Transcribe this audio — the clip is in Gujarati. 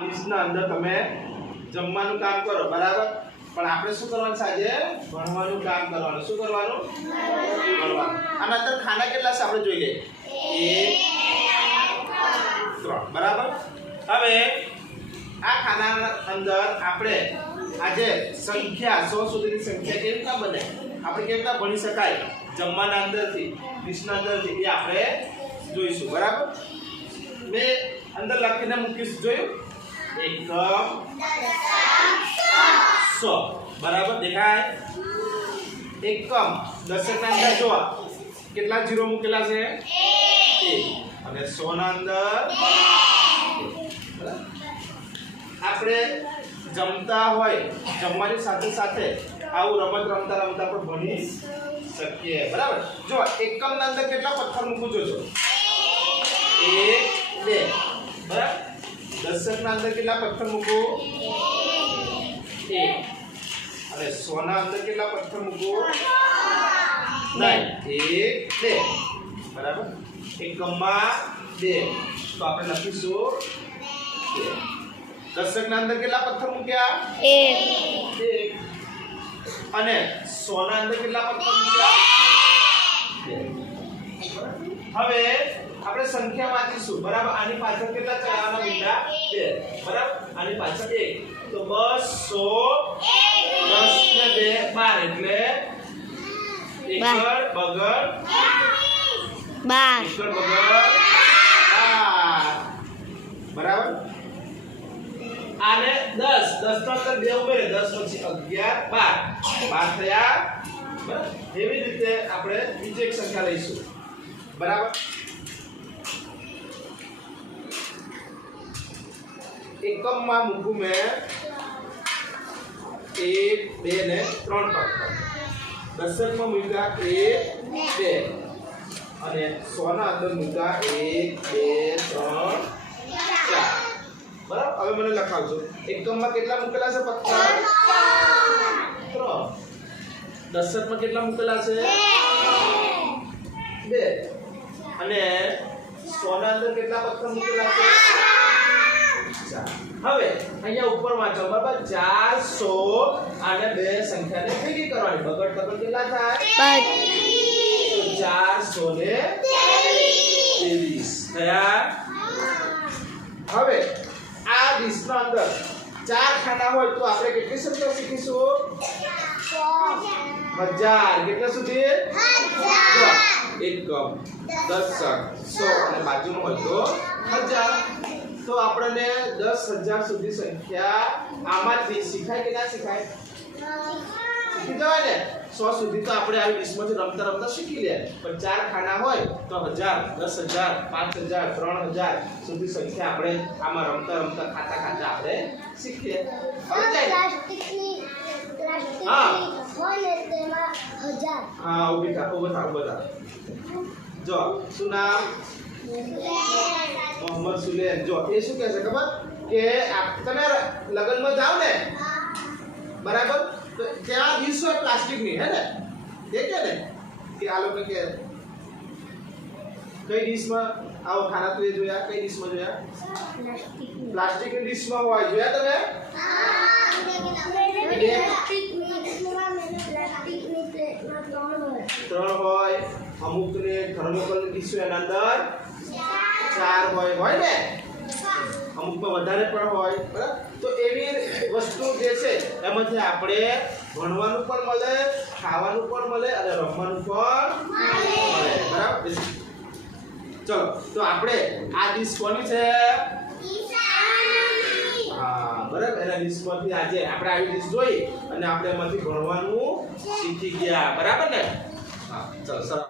ડિશના અંદર તમે જમવાનું કામ કરો બરાબર, પણ આપણે શું કરવાનું છે આજે? ભણવાનું કામ કરવાનું. શું કરવાનું? ભણવાનું. આના અંદર ખાના કેટલા છે આપણે જોઈ લઈએ. 1 3 બરાબર. હવે આ ખાનાના અંદર આપણે આજે સંખ્યા 100 સુધીની સંખ્યા કેવી રીતના બને, આપણે કેવી રીતના ભણી શકાય જમવાના અંદરથી, ડિશના અંદરથી, એ આપણે જોઈશું બરાબર. મેં અંદર લખીને મૂકીશું. જોયું? એકમ 100 બરાબર દેખાય. એકમ દશકના અંદર જોવા કેટલા જીરો મૂકેલા છે? 1 અને 100 ના અંદર 2. આપણે જમતા હોય જમવાની સાથે સાથે આવું રમત રમતા રમતા પણ ભણી શકીએ બરાબર. જો એકમ ના અંદર કેટલા પથ્થર મૂકું જોજો? 1 2 બરાબર. દશક ના અંદર કેટલા પથ્થર મૂકું? 1 અને 100 ના અંદર કેટલા પથ્થર મૂકું? 9 1 2 બરાબર. એકમમાં 2 તો આપણે લખીશું 2. દશક ના અંદર કેટલા પથ્થર મૂક્યા? 1 અને 100 ના અંદર કેટલા પથ્થર મૂક્યા? 2. હવે આપણે સંખ્યા વાંચીશું બરાબર. આની પાછળ કેટલા ચલાવવાના બેટા? 2 બરાબર. આની પાછળ 1 તો 200 10 ને 2 12 એટલે એકડ બગડ 12 એકડ બગડ 12 બરાબર. આને 10 10 નો અંદર 2 ઉમેરે 10 પછી 11 12 થયા બરાબર. એવી રીતે આપણે બીજી એક સંખ્યા લઈશું બરાબર. એકમમાં મૂકું મેં 1 2 ને 3 પથ્થર. દશકમાં મૂક્યા 1 2 અને 100 ના અંદર મૂક્યા 1 2 3 4 બરાબર. હવે મને લખાવજો એકમમાં કેટલા મૂકેલા છે પથ્થર? 3. દશકમાં કેટલા મૂકેલા છે? 2 અને 100 ના અંદર કેટલા પથ્થર મૂકેલા છે? 4. હવે અહીંયા ઉપર વાંચો બરાબર. 400 અને 2 સંખ્યાને ભેગી કરવાની. બગડ બગડ કેટલા થાય? 400 ને 23 થયા. હવે આ ડિશના અંદર 4 ખાના હોય તો આપણે કેટલી સંખ્યા શીખીશું? 1000. કેટલા સુધી? 1000. એકમ દશક 100 અને બાજુમાં હોય તો 1000. તો આપણને 10,000 સુધી સંખ્યા આમાંથી શીખાય કે ના શીખાય? શીખી જવાય ને. 100 સુધી તો આપણે આવી ડિશમાંથી રમતા રમતા શીખી લે, પણ 4 ખાના હોય તો 1000 10,000 5,000 3,000 સુધી સંખ્યા આપણે આમાં રમતા રમતા ખાતા ખાતા આપણે શીખીએ. હા ઉભી થા બધા. જો શું નામ? મોહમ્મદ સુલેન. જો એ શું કહે છે ખબર કે તમે લગનમાં જાઓ ને બરાબર, તો ત્યાં ડીશ હોય પ્લાસ્ટિકની, હે ને? દેખે ને કે આ લોકો કે કઈ ડીશમાં આવો ખાના તું જોયા? કઈ ડીશમાં જોયા? પ્લાસ્ટિકની ડીશમાં હોય. જોયા તમે? ત્રણ હોય. અમુક ને થર્મોકોલની ડીશ એના અંદર 4 હોય ને? અમુકમાં વધારે પણ હોય બરાબર. તો એવી વસ્તુ જે છે એમાંથી આપણે ભણવાનું પણ મળે, ખાવાનું પણ મળે અને રમવાનું પણ મળે બરાબર. ચલો તો આપણે આ ડીશ કોની છે? હા બરાબર. એના ડીશમાંથી આજે આપણે આવી ડીશ જોઈ અને આપણે એમાંથી ભણવાનું શીખી ગયા બરાબર ને? હા ચલો સરસ.